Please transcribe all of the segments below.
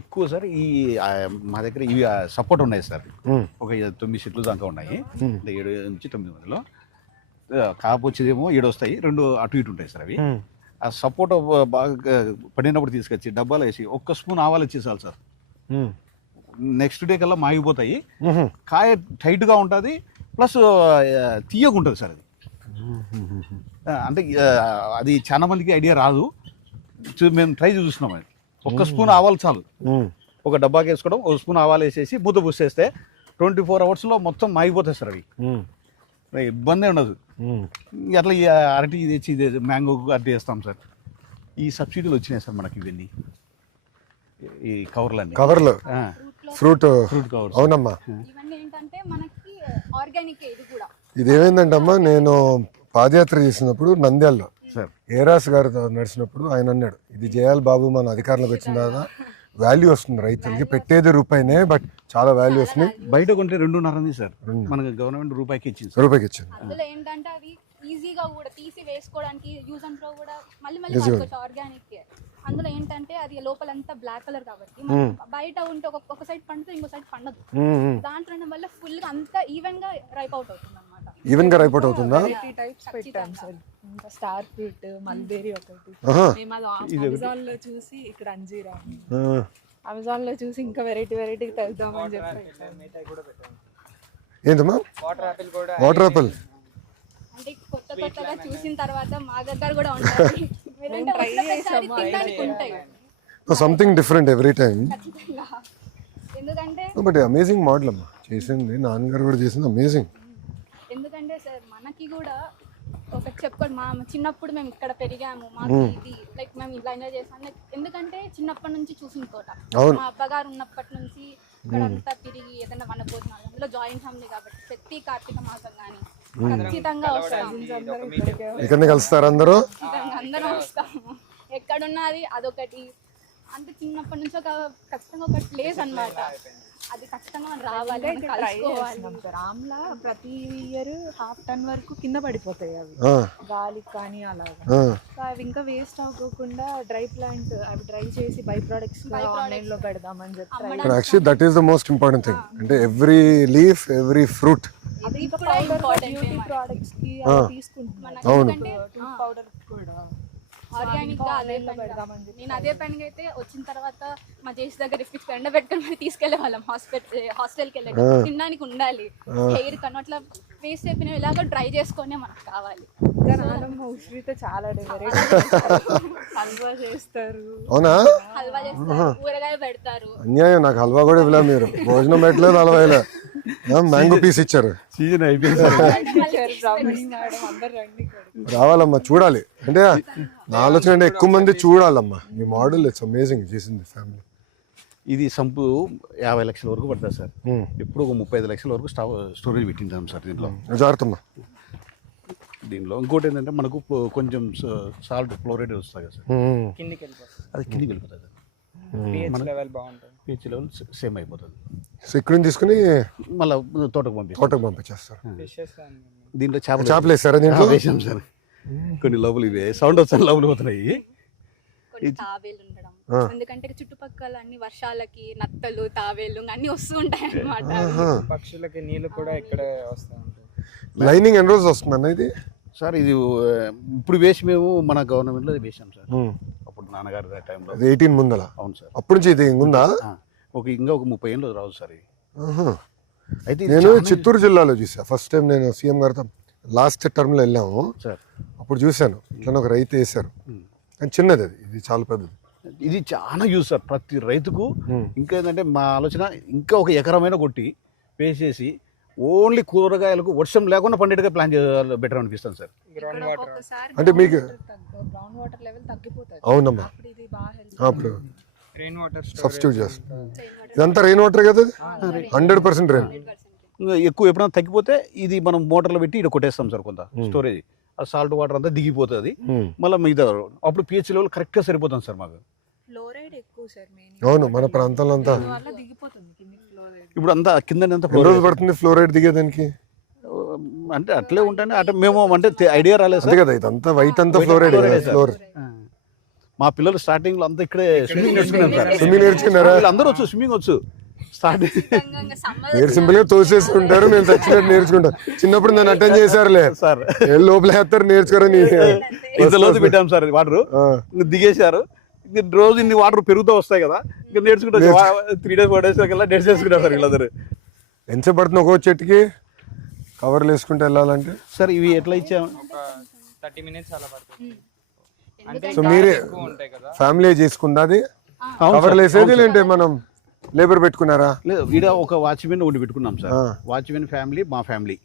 ఎక్కువ సార్ ఈ మా దగ్గర ఇవి సపోర్ట్ ఉన్నాయి సార్. ఒక 9 సెట్లు దాకా ఉన్నాయి. 7 నుంచి 9 మధ్యలో కాపు వచ్చేదేమో 7 వస్తాయి, 2 అటు ఇటు ఉంటాయి సార్. అవి ఆ సపోర్ట్ బాగా పడినప్పుడు తీసుకొచ్చి డబ్బాలు వేసి ఒక్క స్పూన్ ఆవాలు ఇచ్చేసాలి సార్. నెక్స్ట్ డే కల్లా మాగిపోతాయి. కాయ టైట్గా ఉంటుంది, ప్లస్ తీయగా ఉంటుంది సార్. అది అంటే అది చాలా మందికి ఐడియా రాదు. మేము ట్రై చూస్తున్నాం. అది ఒక్క స్పూన్ ఆవాలు చాలు. ఒక డబ్బాకి వేసుకోవడం, ఒక స్పూన్ ఆవాలు వేసేసి మూత పూసేస్తే 24 అవర్స్లో మొత్తం మాగిపోతాయి సార్. అవి ఇబ్బంది ఉండదు. అట్లా ఈ అరటి తెచ్చి మ్యాంగో అరటి వేస్తాం సార్. ఈ సబ్సిడీలు వచ్చినాయి సార్ మనకి. ఇవన్నీ ఈ కవర్లు ఫ్రూట్ కవర్స్. అవునమ్మా, ఇదేమైందంటే అమ్మా, నేను పాదయాత్ర చేసినప్పుడు నంద్యాలలో ఏరాస్ గారితో నడిచినప్పుడు ఆయన అన్నాడు, ఇది చేయాలి బాబు, మన అధికారంలోకి వచ్చిన తర్వాత వాల్యూ వస్తుంది రైతులకి, పెట్టేది రూపాయినే బట్ చాలా వాల్యూ వస్తుంది. బయట కొంటే 2.5 సార్, మనకి గవర్నమెంట్ రూపాయికి ఇచ్చింది. అందులో ఏంటంటే అవి ఈజీగా కూడా తీసి వేసుకోవడానికి యూజ్ అండ్ త్రో కూడా మళ్ళీ వాడుకోవచ్చు ఆర్గానిక్. అందులో ఏంటంటే అది లోపలంతా బ్లాక్ కలర్ కాబట్టి బయట ఉంటే ఒక సైడ్ పండుతుంది, ఇంకో సైడ్ పండదు. దాంట్లో వల్ల ఫుల్ గా అంతా ఈవెన్ గా రైప్ అవుట్ అవుతుంది అన్నమాట. ఈవెన్ గా రైప్ అవుట్ అవుతుందా? టైప్స్ పెట్టాం సార్. ఇంకా స్టార్ ఫ్రూట్, మల్బెరీ ఒకటి. మేము అది అమెజాన్ లో చూసి, ఇక్కడ అంజీరా అమెజాన్ లో చూసి ఇంకా వెరైటీ తెద్దామని చెప్పి. ఏంటమ్మా? వాటర్ యాపిల్ అంటే కొత్తగా చూసిన తర్వాత మా దగ్గర కూడా ఉంటాయి. Something different every time. ఎందుకంటే బట్ అమేజింగ్ మోడల్ అమ్మా చేసింది, నాన్నగారు కూడా చేసింది అమేజింగ్. ఎందుకంటే సార్ మనకి కూడా ఒకటి చెప్పుకోండి, మా చిన్నప్పుడు మేము ఇక్కడ పెరిగాము, మాకు ఇది లైక్ మేము ఇలా ఎంజాయ్ చేస్తాం. లైక్ ఎందుకంటే చిన్నప్పటి నుంచి చూసిన తోట, మా అబ్బగారు ఉన్నప్పటి నుంచి ఇక్కడ అంతా తిరిగి ఏదైనా వన భోజనాలు, అందులో జాయింట్ ఫ్యామిలీ కాబట్టి ప్రతి కార్తీక మాసం కానీ ఖచ్చితంగా వస్తాం. ఇక్కడ కలుస్తారు అందరూ, అందరం వస్తాము. ఎక్కడున్నది అదొకటి. అంటే చిన్నప్పటి నుంచి ఒక ఖచ్చితంగా ఒక ప్లేస్ అన్నమాట. అది ఖచ్చితంగా మనం రావాలి, రామ్లా ప్రతి ఇయర్ 1/2 టన్ వరకు కింద పడిపోతాయి అవి గాలికి కానీ అలాగా. అవి ఇంకా వేస్ట్ అవ్వకుండా డ్రై ప్లాంట్ అవి డ్రై చేసి బై ప్రొడక్ట్స్ ఆన్లైన్ లో పెడదామని చెప్పి. Actually that is the most important thing. అంటే every leaf, every fruit beauty products కి తీసుకుంటున్నాం. పౌడర్ కూడా ఆర్గానిక్ గా అదే పెడదామని చెప్పి. నేను అదే పనికి అయితే వచ్చిన తర్వాత మా చేసి దగ్గర రిఫ్రిజ్ ఎండ పెట్టుకుని మరి తీసుకెళ్లే వాళ్ళం. హాస్టల్కి వెళ్ళే తినడానికి ఉండాలి. హెయిర్ కన్నా అట్లా వేస్ట్ అయిపోయిన ఇలాగ డ్రై చేసుకునే మనకు కావాలి. ఉసిరితో చాలా హల్వా చేస్తారు. అవునా? హల్వా చేస్తారు, ఊరగాయ పెడతారు. అన్యాయం, నాకు హల్వా కూడా ఇవ్వలే మీరు. భోజనం పెట్టలేదు, హల్వా ఇలా మ్యాంగో పీస్ ఇచ్చారు. సీజన్ అయిపోయింది. రావాలమ్మా, చూడాలి. అంటే నా ఆలోచన అంటే ఎక్కువ మంది చూడాలమ్మా మీ మోడల్. ఇట్స్ అమేజింగ్ చేసింది ఫ్యామిలీ. ఇది సంపు 50 లక్షల వరకు పడుతుంది సార్. ఎప్పుడు ఒక 35 లక్షల వరకు స్టోరేజ్ పెట్టించాం సార్ దీంట్లో. జాగ్రత్తమ్మా. దీనిలో ఇంకోటి ఏంటంటే మనకు కొంచెం సాల్ట్ ఫ్లోరైడ్ వస్తుంది కదా సార్, అది కిందికి వెళ్ళిపోతుంది. పిహెచ్ లెవెల్ సేమ్ అయిపోతుంది. సో ఇక్కడ నుంచి తీసుకుని మళ్ళీ తోటకు పంపించేస్తారు. దీంట్లో చేపలు వేస్తారా? దీంట్లో వేసాం సార్. కొన్ని లోపల ఇవే సౌండ్ వస్తాయి, లోపల పోతున్నాయి. తాబేలు ఉండడం, ఎందుకంటే చుట్టుపక్కల అన్ని వర్షాలకి నత్తలు, తాబేలు అన్ని వస్తూ ఉంటాయి అన్నమాట. పక్షులకి నీళ్లు కూడా ఇక్కడ వస్తూ ఉంటాయి. లైనింగ్ ఎన్ని రోజులు వస్తుందన్న ఇది? సార్ ఇది ఇప్పుడు వేసి మేము మన గవర్నమెంట్లో వేసాం సార్. అప్పుడు నాన్నగారు టైంలో 18 ముందల. అవును సార్. అప్పటి నుంచి ఇది ఉందా? ఇంకా ఒక 30 ఏళ్ళు రావు సార్ ఇది. అయితే నేను చిత్తూరు జిల్లాలో చూసా ఫస్ట్ టైం. నేను సీఎం గారితో లాస్ట్ టర్మ్లో వెళ్ళాము సార్. అప్పుడు చూశాను ఇట్లా ఒక రైతు వేసారు, కానీ చిన్నది అది, ఇది చాలా పెద్దది. ఇది చాలా యూజ్ సార్ ప్రతి రైతుకు. ఇంకా ఏంటంటే మా ఆలోచన ఇంకా ఒక ఎకరమైన కొట్టి వేసేసి ఓన్లీ కూరగాయలకు వర్షం లేకుండా పండేట్టుగా ప్లాన్ చేయాలి, బెటర్ అనిపిస్తుంది సార్. అంటే మీకు గ్రౌండ్ వాటర్ లెవెల్ తగ్గిపోతుంది. అవునమ్మా, అప్పుడు రెయిన్ వాటర్ సబ్స్టిట్యూట్ చేస్తాం. ఇదంతా రెయిన్ వాటర్ కదా, 100% రెయిన్. ఎక్కువ ఎప్పుడైనా తగ్గిపోతే ఇది మనం మోటార్లో పెట్టి ఇక్కడ కొట్టేస్తాం సార్. కొంత స్టోరేజ్ ఆ సాల్ట్ వాటర్ అంతా దిగిపోతుంది. మళ్ళీ మిగతా అప్పుడు పిహెచ్ లెవెల్ కరెక్ట్గా సరిపోతుంది సార్ మాకు. అవును, మన ప్రాంతంలో అంతా ఇప్పుడు అంతా కింద రోజు పడుతుంది ఫ్లోరైడ్ దిగేదానికి. అంటే అట్లే ఉంటాయి. అంటే మేము అంటే ఐడియా రాలేదు సార్ కదా, ఇదంతా వైట్ అంతా ఫ్లోరైడ్. ఫ్లోర్ మా పిల్లలు స్టార్టింగ్ లో అంతా ఇక్కడే స్విమ్మింగ్ నేర్చుకున్నాం సార్. స్విమ్మింగ్ నేర్చుకున్నారా? అందరూ వచ్చు, స్విమ్మింగ్ వచ్చు స్టార్టింగ్. మీరు సింపుల్ గా తోసేసుకుంటారు, నేను చచ్చినట్టు నేర్చుకుంటా. చిన్నప్పుడు నన్ను అటెండ్ చేశారులే సార్. లోపల వేస్తారు, నేర్చుకోరని. ఇంత లోతు పెట్టాం సార్ వాటర్, దిగేశారు. రోజు ఇన్ని వాటర్ పెరుగుతూ వస్తాయి కదా, ఇంకా నేర్చుకుంటా 3 days 4 days కల్లా నేర్చేసుకుంటారు సార్ వీళ్ళందరూ. ఎంతసేపు పడుతుంది ఒక్కో చెట్టుకి కవర్లు వేసుకుంటూ వెళ్ళాలంటే? సార్ ఇవి ఎట్లా ఇచ్చాము? ఒక 30 minutes అలా పడుతుంది. అంటే సో మీరే ఎక్కువ ఉంటాయి కదా. ఫ్యామిలీ చేసుకుందా అది కవర్లు వేసేది, లేదంటే మనం లేబర్ పెట్టుకున్నారా? లేదు, ఈడ ఒక వాచ్మెన్ ఉండి పెట్టుకున్నాం సార్. వాచ్మెన్ ఫ్యామిలీ, మా ఫ్యామిలీ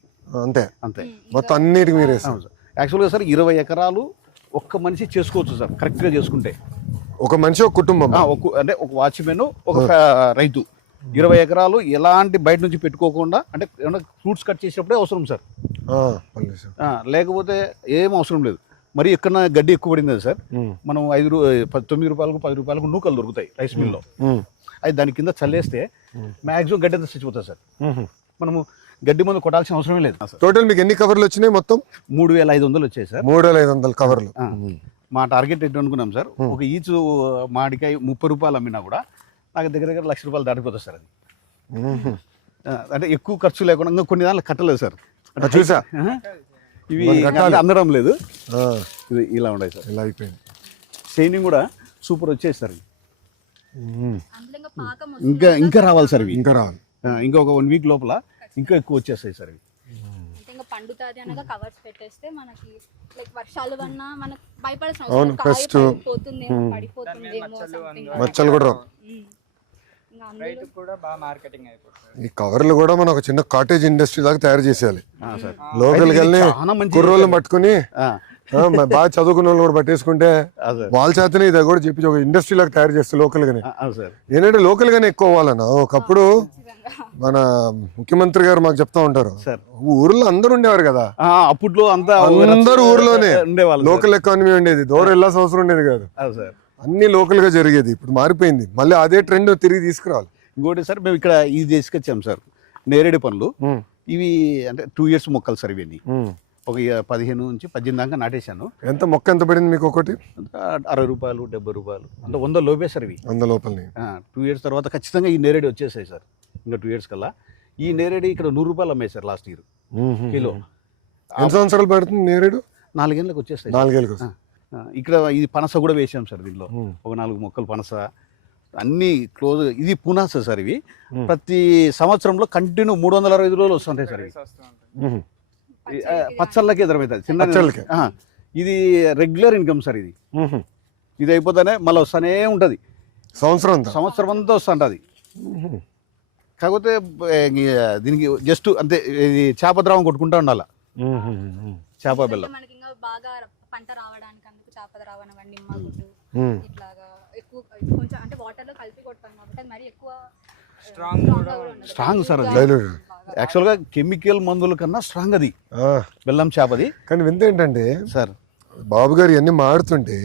అంతే అంతే. మొత్తం అన్నిటికి మీరు వేస్తాం. యాక్చువల్గా సార్ 20 ఎకరాలు ఒక్క మనిషి చేసుకోవచ్చు సార్, కరెక్ట్గా చేసుకుంటే. ఒక మనిషి ఒక కుటుంబం. అంటే ఒక వాచ్మెన్, ఒక రైతు 20 ఎకరాలు ఎలాంటి బయట నుంచి పెట్టుకోకుండా, అంటే ఫ్రూట్స్ కట్ చేసినప్పుడే అవసరం సార్, లేకపోతే ఏం అవసరం లేదు. మరి ఎక్కడ గడ్డి ఎక్కువ పడింది సార్, మనం 9 రూపాయలకు 10 రూపాయలకు నూకలు దొరుకుతాయి రైస్ మిల్లో. అది దాని కింద చల్లేస్తే మ్యాక్సిమం గడ్డి అంతా చచ్చిపోతుంది సార్. మనము గడ్డి మందు కొట్టాల్సిన అవసరమే లేదు. టోటల్ మీకు ఎన్ని కవర్లు వచ్చినాయి? మొత్తం 3500 వచ్చాయి సార్. 3500 కవర్లు. మా టార్గెట్ ఏంటి అనుకున్నాం సార్, ఒక ఈచు మామిడికాయ 30 రూపాయలు అమ్మినా కూడా నాకు దగ్గర దగ్గర 1,00,000 రూపాయలు దాటిపోతుంది సార్. అది అంటే ఎక్కువ ఖర్చు లేకుండా. ఇంకా కొన్ని దాంట్లో కట్టలేదు సార్, చూసా ఇవి అందడం లేదు. ఇది ఇలా ఉన్నాయి సార్. ఇలా అయిపోయింది. షైనింగ్ కూడా సూపర్ వచ్చేది సార్. ఇంకా రావాలి సార్ ఇవి, ఇంకా రావాలి. ఇంకా ఒక 1 week లోపల ఇంకా ఎక్కువ వచ్చేస్తాయి సార్ ఇవి. ఇంకా పండుతాది అనగా కవర్స్ పెట్టేస్తే మనకి లైక్ వర్షాలు వన్నా మనకు భయపడాల్సిన అవును, అవసరం పెస్ట్ పోతుందేమో, పడిపోతుందేమో something. మచ్చలు కూడా రావు. రైతు కూడా బాగా మార్కెటింగ్ అయిపోతుంది. ఈ కవర్లు కూడా మనం ఒక చిన్న కాటేజ్ ఇండస్ట్రీ లాగా తయారు చేసేయాలి. లోకల్కి వెళ్ళి కుర్రోళ్ళు పట్టుకుని, బాగా చదువుకున్న వాళ్ళు కూడా పట్టేసుకుంటే వాళ్ళ చేతనే ఇది కూడా చెప్పి ఒక ఇండస్ట్రీ లాగా తయారు చేస్తే లోకల్ గానే. ఏంటంటే లోకల్ గానే ఎక్కువ అవ్వాలన్నా. ఒకప్పుడు మన ముఖ్యమంత్రి గారు మాకు చెప్తా ఉంటారు, ఊర్లో అందరూ ఉండేవారు కదా అప్పట్లో, అందరూ ఊర్లోనే లోకల్ ఎకానమీ ఉండేది, దూరం వెళ్ళాల్సిన అవసరం ఉండేది కాదు, అన్ని లోకల్ గా జరిగేది. ఇప్పుడు మారిపోయింది, మళ్ళీ అదే ట్రెండ్ తిరిగి తీసుకురావాలి. ఇంకోటి సార్, మేము ఇక్కడ ఇది తీసుకొచ్చాం సార్, నేరేడు పండ్లు. ఇవి అంటే 2 years మొక్కలు సార్. ఇవన్నీ ఒక 15 నుంచి 18 దాకా నాటేశాను. ఎంత మొక్క ఎంత పడింది మీకు? ఒకటి 60 రూపాయలు 70 రూపాయలు, అంటే 100 లోపే సార్ ఇవి. 100 లోపల 2 years తర్వాత ఖచ్చితంగా ఈ నేరేడు వచ్చేసాయి సార్. ఇంకా 2 years కల్లా ఈ నేరేడు ఇక్కడ 100 రూపాయలు అమ్మాయి సార్ లాస్ట్ ఇయర్ కిలో. ఎన్ని సంవత్సరాలు పడుతుంది నేరేడు? 4 ఏళ్ళకి వచ్చేస్తాయి. 4 ఏళ్ళకి. ఇక్కడ ఇది పనస కూడా వేసాం సార్. దీనిలో ఒక 4 మొక్కలు పనస, అన్ని క్లోజ్. ఇది పునాస సార్. ఇవి ప్రతి సంవత్సరంలో కంటిన్యూ 365 రోజులు వస్తుంటాయి సార్. ఇవి పచ్చళ్ళకి ఎదురవుతుంది, చిన్న. ఇది రెగ్యులర్ ఇన్కమ్ సార్. ఇది అయిపోతానే మళ్ళీ వస్తానే ఉంటుంది, సంవత్సరం అంతా వస్తుంటుంది. కాకపోతే దీనికి జస్ట్ అంతే, ఇది చేప ద్రావం కొట్టుకుంటా ఉండాలి, చేప బెల్లం. బాగా పంట రావడానికి అందుకు చేప ద్రావణ నిమ్మగుడ్డు ఇట్లాగా ఎక్కువ కొంచెం అంటే వాటర్ లో కలిపి కొడతాం కాబట్టి మరి ఎక్కువ స్ట్రాంగ్ సార్. అది యాక్చువల్గా కెమికల్ మందుల కన్నా స్ట్రాంగ్ అది బెల్లం చేపది. కానీ వింత ఏంటంటే సార్, బాబు గారు ఇవన్నీ మాడుతుంటే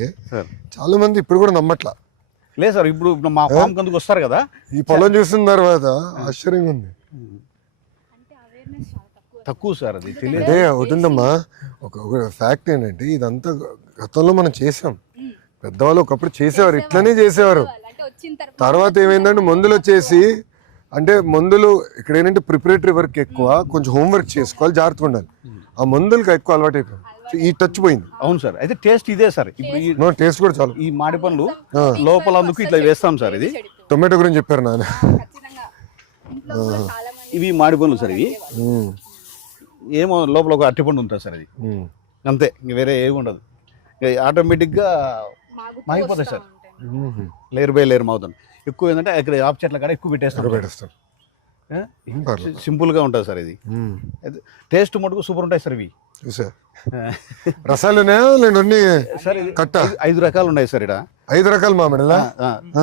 చాలా మంది ఇప్పుడు కూడా నమ్మట్లా. లేదు సార్, ఇప్పుడు మా ఫామ్ కందుకు వస్తారు కదా, ఈ పొలం చూసిన తర్వాత ఆశ్చర్యంగా ఉంది. తక్కువ సార్, అది తెలియదు. అదే ఒకటిందమ్మా, ఒక ఫ్యాక్ట్ ఏంటంటే ఇదంతా గతంలో మనం చేసాం. పెద్దవాళ్ళు ఒకప్పుడు చేసేవారు, ఇట్లనే చేసేవారు. తర్వాత ఏమైందంటే మందులు వచ్చేసి, అంటే మందులు ఇక్కడ ఏంటంటే ప్రిపరేటరీ వర్క్ ఎక్కువ, కొంచెం హోంవర్క్ చేసుకోవాలి, జాగ్రత్తగా ఉండాలి. ఆ మందులకు ఎక్కువ అలవాటు అయిపోయింది, ఈ టచ్ పోయింది. అవును సార్. అయితే టేస్ట్ ఇదే సార్. ఇప్పుడు టేస్ట్ కూడా చాలు. ఈ మాడి పండ్లు లోపల అందుకు ఇట్లా వేస్తాం సార్. ఇది టొమాటో గురించి చెప్పారు నాన్న. ఇవి మాడి పండ్లు సార్. ఇవి ఏమో లోపల ఒక అరటిపండు ఉంటుంది సార్. అది అంతే, ఇంక వేరే ఏమి ఉండదు. ఆటోమేటిక్గా మాగిపోతాయి సార్, లేయర్ బై లేయర్ మాగుతుంది. ఎక్కువ ఏంటంటే ఇక్కడ ఆపు చెట్ల కాడ ఎక్కువ పెట్టేస్తాం. సింపుల్ గా ఉంటుంది సార్. ఇది టేస్ట్ మటుకు సూపర్ ఉంటాయి సార్. ఇవి రసాలు సార్ 5 రకాలు ఉన్నాయి సార్. ఇక్కడ 5 రకాలు మామిడిలా,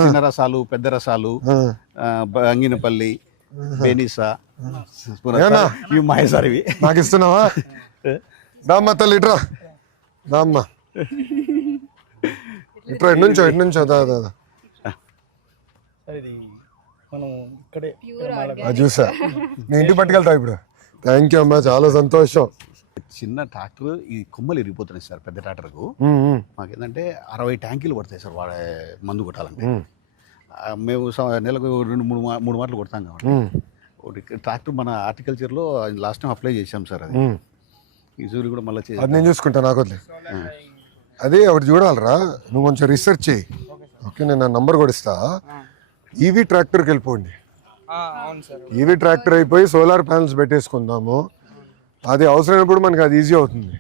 చిన్న రసాలు, పెద్ద రసాలు, అంగినపల్లి, బేనిసా, ఇవి మాయ సార్. ఇవి నాకు ఇస్తున్నావా? దామ్మ తల్లి ఇట్రా, దామ్మ ఇట్రా, ఎటు నుంచో దాదా. చూసా, నేను ఇంటికి పట్టుకెళ్తా ఇప్పుడు. థ్యాంక్ యూ అమ్మా, చాలా సంతోషం. చిన్న ట్రాక్టర్ ఈ కొమ్మలు ఇరిగిపోతున్నాయి సార్ పెద్ద ట్రాక్టర్కు. మాకేంటంటే 60 ట్యాంకీలు పడతాయి సార్ వాడే మందు కొట్టాలంటే. మేము నెలకు 2-3 మాటలు కొడతాం కాబట్టి ఒకటి ట్రాక్టర్ మన హార్టికల్చర్లో లాస్ట్ టైం అప్లై చేసాం సార్. అది ఈ సూర్యుడు కూడా మళ్ళీ అది నేను చూసుకుంటా, నాకు వదిలే. అదే ఒకటి చూడాలరా, నువ్వు కొంచెం రీసెర్చ్ చేయి. ఓకే, నేను నా నంబర్ కూడా ఇస్తా. ఈవీ ట్రాక్టర్కి వెళ్ళిపోండి. అవును సార్. ఈవీ ట్రాక్టర్ అయిపోయి సోలార్ ప్యానల్స్ పెట్టేసుకుందాము. అది అవసరమైనప్పుడు మనకి అది ఈజీ అవుతుంది.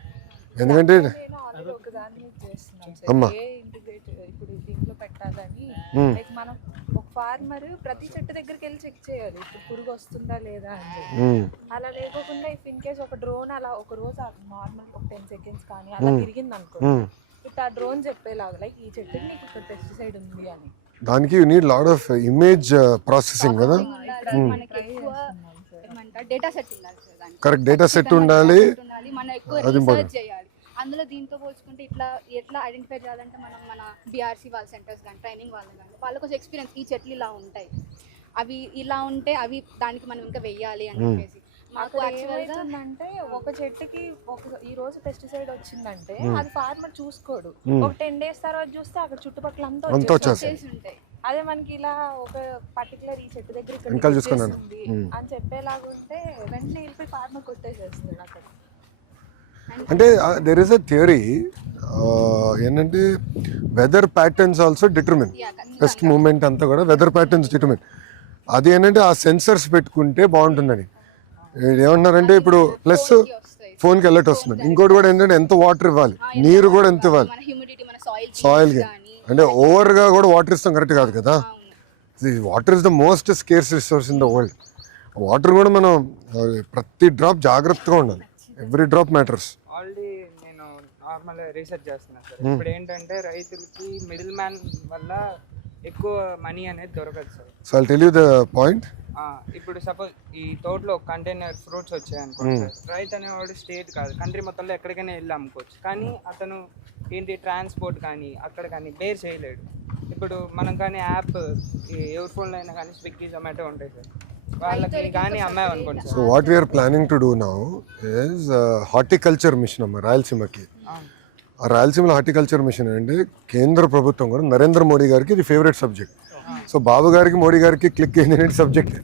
ఎందుకంటే నేను ఆల్రెడీ ఒక దాని మీద చేస్తున్నాను సార్. అమ్మా. ఏ ఇంటిగ్రేట్ ఇప్పుడు దీంట్లో పెట్టాలని లైక్ మనం ఒక ఫార్మర్ ప్రతి చెట్టు దగ్గరికి వెళ్ళి చెక్ చేయాలి ఇప్పుడు పురుగు వస్తుందా లేదా అని చెప్పి. అలా లేకోకుండా ఇఫ్ ఇన్ కేస్ ఒక డ్రోన్ అలా ఒక రోజు నార్మల్ ఒక 10 సెకండ్స్ కానీ అలా తిరిగింది అనుకో, ఇప్పుడు ఆ డ్రోన్ చెప్పేలాగా లైక్ ఈ చెట్టుకి నీకు ఇక్కడ పెస్టిసైడ్ ఉంది అని. దానికి you need lot of image processing కదా. మనకి ఎక్కువ ఏమంటారు డేటా సెట్ ఉండాలి సార్. దానికి కరెక్ట్ డేటా సెట్ ఉండాలి. మనం ఎక్కువ రీసెర్చ్ చేయాలి. అందులో దీంతో పోల్చుకుంటే ఎట్లా ఐడెంటిఫై చేయాలంటే మనం మన బీఆర్సీ వాళ్ళ సెంటర్స్ కానీ ట్రైనింగ్ వాళ్ళు కానీ వాళ్ళకి కొంచెం ఎక్స్పీరియన్స్, ఈ చెట్లు ఇలా ఉంటాయి, అవి ఇలా ఉంటే అవి దానికి మనం ఇంకా వెయ్యాలి అని చెప్పేసి. మాకు యాక్చువల్గా అంటే ఒక చెట్టుకి ఈ రోజు పెస్టిసైడ్ వచ్చిందంటే అది ఫార్మర్ చూసుకోడు. ఒక 10 days తర్వాత చూస్తే అక్కడ చుట్టుపక్కల అంతా వచ్చేసి ఉంటాయి. అదే మనకి ఇలా ఒక పర్టికులర్ ఈ చెట్టు దగ్గర ఇక్కడ వెనకాల చూసుకున్నాను అని చెప్పేలాగా ఉంటే వెంటనే వెళ్ళిపోయి ఫార్మర్ కొట్టేసేస్తాడు అక్కడ. అంటే దెర్ ఇస్ అ థియరీ ఏంటంటే weather patterns also determine pest movement అంతా కూడా వెదర్ ప్యాటర్న్స్ డిటర్మిన్. అది ఏంటంటే ఆ సెన్సర్స్ పెట్టుకుంటే బాగుంటుందని ఏమన్నారంటే ఇప్పుడు ప్లస్ ఫోన్కి అలర్ట్ వస్తుంది. ఇంకోటి కూడా ఏంటంటే ఎంత వాటర్ ఇవ్వాలి, నీరు కూడా ఎంత ఇవ్వాలి సాయిల్కి. అంటే ఓవర్గా కూడా వాటర్ ఇస్తాం కరెక్ట్ కాదు కదా. Water is the most scares resource in the world. Water కూడా మనం ప్రతి డ్రాప్ జాగ్రత్తగా ఉండాలి. Every drop matters. ఆల్రెడీ నేను నార్మల్ రీసెర్చ్ చేస్తున్నాను సార్. ఇప్పుడు ఏంటంటే రైతులకి మిడిల్ మ్యాన్ వల్ల ఎక్కువ మనీ అనేది దొరకదు sir. So I'll tell you the point. ఇప్పుడు సపోజ్ ఈ తోటలో కంటైనర్ ఫ్రూట్స్ వచ్చాయి అనుకోండి సార్, రైతు అనేవాడు స్టేట్ కాదు కంట్రీ మొత్తంలో ఎక్కడికైనా వెళ్ళి అమ్ముకోవచ్చు. కానీ అతను ఏంటి ట్రాన్స్పోర్ట్ కానీ అక్కడ కానీ బేర్ చేయలేడు. ఇప్పుడు మనం కానీ యాప్ ఎవరి ఫోన్లో అయినా కానీ స్విగ్గీ జొమాటో ఉంటాయి సార్, వాళ్ళకి కానీ అమ్మాయనుకోండి sir. So what we are planning to do now is horticulture mission అమ్మ రాయలసీమకి. ఆ రాయలసీమలో హార్టికల్చర్ మిషన్ అంటే కేంద్ర ప్రభుత్వం కూడా నరేంద్ర మోడీ గారికి ఇది ఫేవరెట్ సబ్జెక్ట్. సో బాబు గారికి మోడీ గారికి క్లిక్ అయిన సబ్జెక్ట్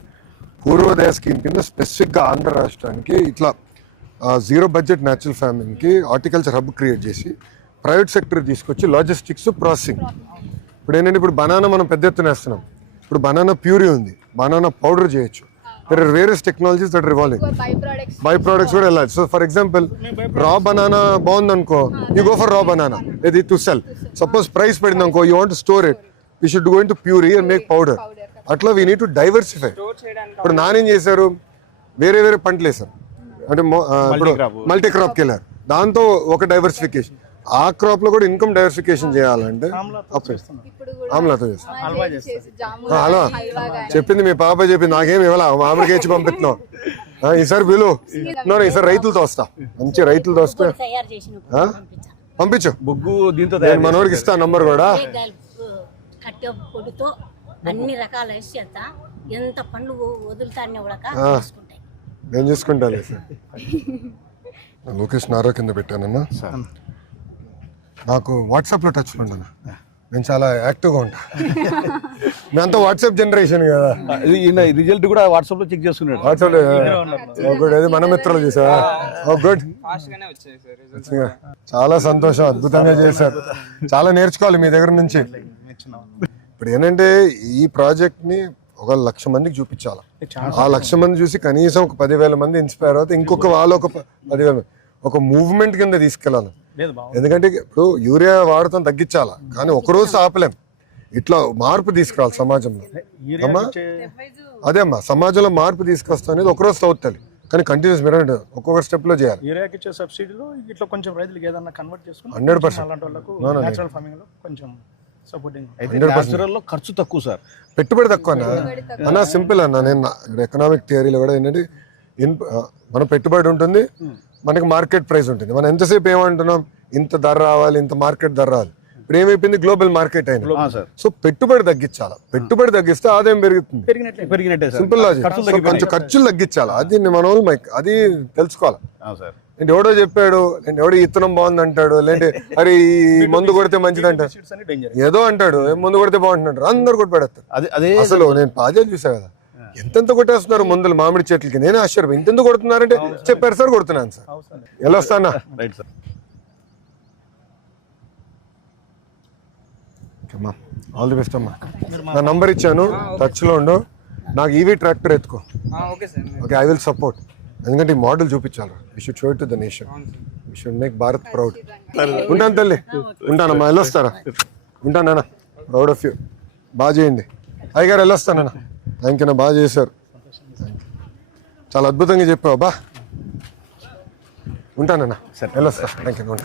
పూర్వోదయ స్కీమ్ కింద స్పెసిఫిక్గా ఆంధ్ర రాష్ట్రానికి ఇట్లా 0 బడ్జెట్ న్యాచురల్ ఫార్మింగ్కి హార్టికల్చర్ హబ్ క్రియేట్ చేసి ప్రైవేట్ సెక్టర్ తీసుకొచ్చి లాజిస్టిక్స్ ప్రాసెసింగ్. ఇప్పుడు ఏంటంటే ఇప్పుడు బనానా మనం పెద్ద ఎత్తున వేస్తున్నాం. ఇప్పుడు బనానా ప్యూరీ ఉంది, బనానా పౌడర్ చేయొచ్చు. There are various technologies that are revolving. By products కూడా వెళ్ళాలి. So for example raw banana బాగుంది అనుకో, you go for raw banana. ఇది టు సెల్. సపోజ్ ప్రైస్ పడింది అనుకో, you want store it, you should go in to puree and make powder. అట్లా we need to diversify. ఇప్పుడు నానేం చేశారు, వేరే వేరే పంటలు వేశారు. అంటే ఇప్పుడు మల్టీ క్రాప్కి వెళ్ళారు. దాంతో ఒక డైవర్సిఫికేషన్. ఆ క్రాప్ లో కూడా ఇన్కమ్ డైవర్సిఫికేషన్ చేయాలంటే ఆమ్లాతో చేస్తాం. హలో చెప్పింది మీ పాప చెప్పింది, నాకేం ఇవ్వాలా, మామిడికి ఇచ్చి పంపిస్తున్నావు. ఈసారి బిలు ఈసారి రైతులతో వస్తా, మంచి రైతులతో వస్తే పంపించు. బొగ్గు దీంతో మనోడికి ఇస్తా నంబర్ కూడా. కట్టె పొడితో అన్ని రకాల వేసి చేస్తా, ఎంత పండ్లు వదులుతానే నేను చూసుకుంటాను సార్. లొకేషన్ ఆరో కింద పెట్టానన్నా. నాకు వాట్సాప్లో టచ్ ఉండను, నేను చాలా యాక్టివ్గా ఉంటా. మేమంతా వాట్సాప్ జనరేషన్ కదా. రిజల్ట్ కూడా వాట్సాప్ లో చెక్ చేస్తున్నాడు. WhatsApp good. అది మన మిత్రులు చేసావా? గుడ్. చాలా సంతోషం, అద్భుతంగా చేశారు. చాలా నేర్చుకోవాలి మీ దగ్గర నుంచి. ఇప్పుడు ఏంటంటే ఈ ప్రాజెక్ట్ ని 1,00,000 మందికి చూపించాలి. ఆ 1,00,000 మంది చూసి కనీసం ఒక 10,000 మంది ఇన్స్పైర్ అవుతాయి. ఇంకొక వాళ్ళు ఒక 10,000 ఒక మూవ్మెంట్ కింద తీసుకెళ్ళాలి. ఎందుకంటే ఇప్పుడు యూరియా వాడటం తగ్గించాలా, కానీ ఒకరోజు ఆపలేం. ఇట్లా మార్పు తీసుకురావాలి సమాజంలో. అమ్మా అదే అమ్మా, సమాజంలో మార్పు తీసుకొస్తా అనేది ఒకరోజు అవుతుంది, కానీ కంటిన్యూస్ మీరు ఒక్కొక్క స్టెప్ లో చేయాలి. యూరియాకి ఇచ్చే సబ్సిడీలో ఇట్లా కొంచెం రైతులకు ఏదన్నా కన్వర్ట్ చేసుకుని 100% అలాంటి వాళ్ళకు నేచురల్ ఫార్మింగ్ లో కొంచెం సపోర్టింగ్. న్యాచురల్ ఖర్చు తక్కువ సార్, పెట్టుబడి తక్కువ అన్న. సింపుల్ అన్న. నేను ఎకనామిక్ థియరీలో కూడా ఏంటంటే మన పెట్టుబడి ఉంటుంది, మనకి మార్కెట్ ప్రైస్ ఉంటుంది. మనం ఎంతసేపు ఏమంటున్నాం, ఇంత ధర రావాలి, ఇంత మార్కెట్ ధర రావాలి. ఇప్పుడు ఏమైపోయింది, గ్లోబల్ మార్కెట్ అయింది. సో పెట్టుబడి తగ్గించాలి. పెట్టుబడి తగ్గిస్తే ఆదాయం పెరుగుతుంది. Simple logic. కొంచెం ఖర్చులు తగ్గించాలి. అది మన వాళ్ళు అది తెలుసుకోవాలి. ఏంటి ఎవడో చెప్పాడు, ఏంటి ఎవడో ఇత్తనం బాగుంది అంటాడు, లేదంటే అరే ఈ మందు కొడితే మంచిది అంటాడు, సీడ్స్ అని డేంజర్. ఏదో అంటాడు, ఏ మందు కొడితే బాగుంటుంటారు, అందరు కొట్టి పెడతారు. అదే అసలు నేను పాజాలు చూసా కదా, ఎంతెంత కొట్టేస్తున్నారు మందులు మామిడి చెట్లకి. నేనే ఆశ్చర్యం, ఇంతెంత కొడుతున్నారంటే చెప్పారు సార్, కొడుతున్నాను సార్. అవసరం లేదు. ఎలా వస్తానా? Right sir. అమ్మా ఆల్ ది బెస్ట్ అమ్మా. నా నంబర్ ఇచ్చాను, టచ్లో ఉండు. నాకు ఈవీ ట్రాక్టర్ ఎత్తుకో. Okay sir. Okay, I will support. ఎందుకంటే ఈ మోడల్ చూపించాలి. We should show it to the nation. We should make Bharat proud. ఉంటాను తల్లి, ఉంటానమ్మా. వెళ్ళొస్తారా? ఉంటానా? Proud of you. బాగా చేయండి. అయ్యగారు వెళ్ళొస్తానన్నా. థ్యాంక్ యూ నా, బాగా చేశారు. చాలా అద్భుతంగా చెప్పావు బా. ఉంటానన్నా, వెళ్ళొస్తా. Thank you.